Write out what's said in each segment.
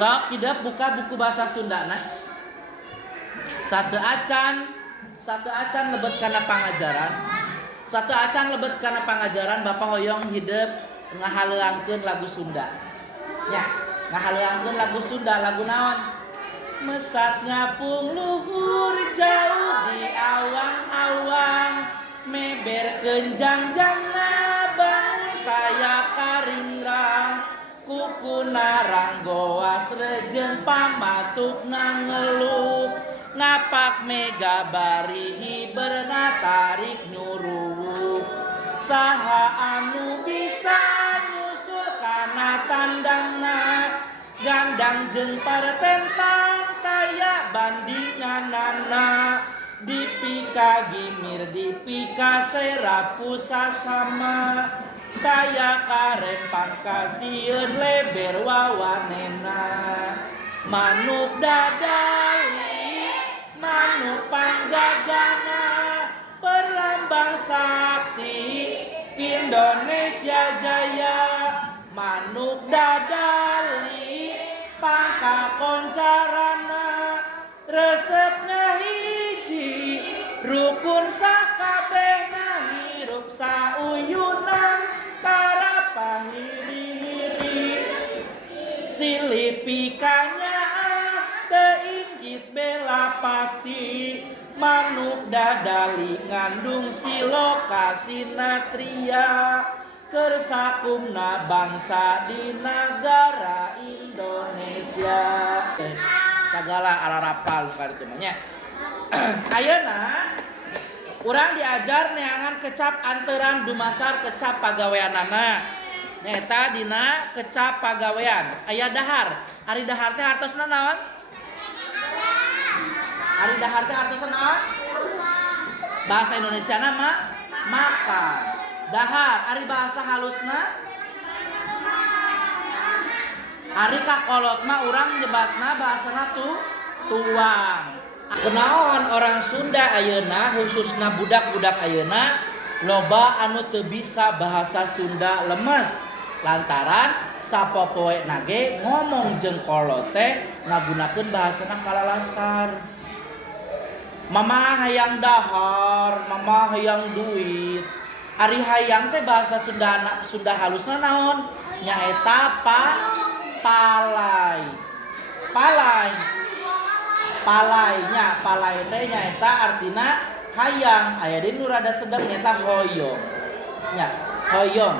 Sok hidup buka buku bahasa Sunda nah. Satu acan lebet karena pangajaran. Satu acan lebet karena pangajaran Bapak Hoyong hidup ngahaleungkeun lagu Sunda. Ya, ngahaleungkeun lagu Sunda, lagu naon? Mesat ngapung luhur jauh di awang-awang, meberkeun jangjangna bangun taya karingrang, kukuna ranggoas rejeun pamatukna ngeluh, ngapak mega barihi beurna tarik nyuruh, saha anu bisa nyusul kana tandangna, gandang jeung paretentang taya bandinganana, dipika gimir dipika serapu sasama, taya karepang kasieun leber wawanena, manuk dadali manuk panggagana, perlambang sakti Indonesia Jaya, manuk dadali pangka koncarana, resepna hiji rukun sakabehna hirup sauyunan para pahiri-hiri, silih pikanya teinggis bela pati, manuk dadali ngandung siloka natria, kersakumna bangsa di negara Indonesia. Segala ararapal kali itu nya. Ayeuna urang diajar neangan kecap anteran dumasar kecap pagaweanana. Neta dina kecap pagawean. Aya dahar. Ari dahar teh artosna naon? Ari dahar teh artosna naon? Bahasa Indonesia nama makan. Dahar ari bahasa halusna ari kakolot mah urang nyebatna bahasana tuang. Kenaon orang Sunda ayeuna khususna budak-budak ayeuna loba anu teu bisa bahasa Sunda lemes lantaran sapopoe nage ngomong jeung kolot teh ngagunakeun bahasana kalalasar. Mama hayang dahar, mama hayang duit. Ari hayang teh bahasa Sunda halusna naon? Nyaeta palai. Palai teh nyaeta artina hayang. Aya di nu rada sedeng nyaeta hoyong. Nya, hoyong.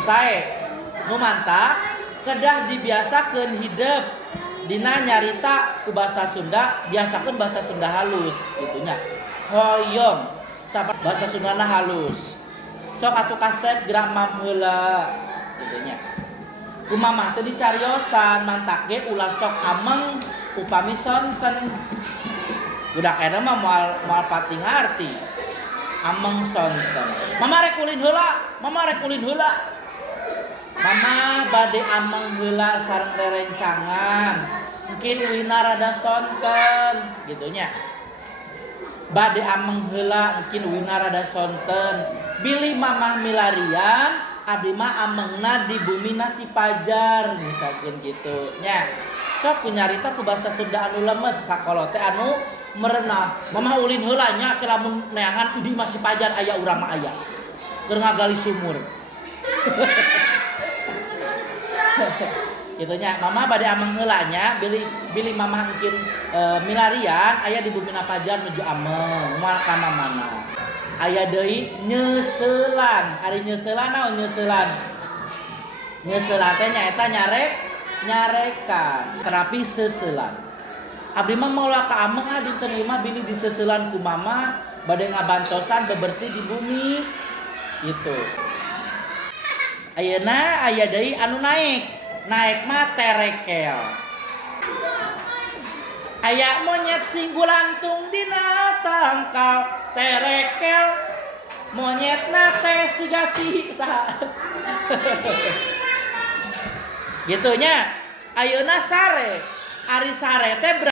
Sae. Nu mantap kedah dibiasakeun hidup dina nyarita ku bahasa Sunda, biasakeun bahasa Sunda halus gitu nya. Hoyong sapa bahasa Sundana halus. Sok atuh kaset gerak mam heula gitu nya. Kumaha teh dicariosan mantak ge ulah sok ameng upami sonten. Budak eta mah moal pati ngarti. Ameng sonten. Mama rek ulin heula, mama rek ulin heula. Mama bade ameng heula sareng rerencangan. Mungkin ulina rada sonten gitu nya. Bade ameng heula mungkin ulina rada sonten. Bilih mamah milarian, abdi mah amengna di bumi nasi pajar, misalkan gitu nya. Sok kunyarita ku bahasa Sunda anu lemes kakolot teh anu merenah. Mamah ulin heula nya ke lamun neangan di masih pajar aya urang mah aya. Keur ngagali sumur. Gitu nya. Mama bade ameng heula nya, bilih mamah mungkin milarian aya di bumi na pajar nuju ameng, moal ka mana. Aya deui nyeuselan. Ari nyeuselan naon nyeuselan? Nyeuselan teh nyaeta nyarekan. Terapi seuselan. Abdi mah maula ka ameng dinten ieu mah bini diseuselan ku mama bade ngabantosan bebersih di bumi. Gitu. Ayeuna aya deui anu naik. Naik mah terekel. Aya monyet singgulantung dina tangkal terekel, monyetna teh siga saha. Gitu nya. Ayeuna sare. Ari sare teh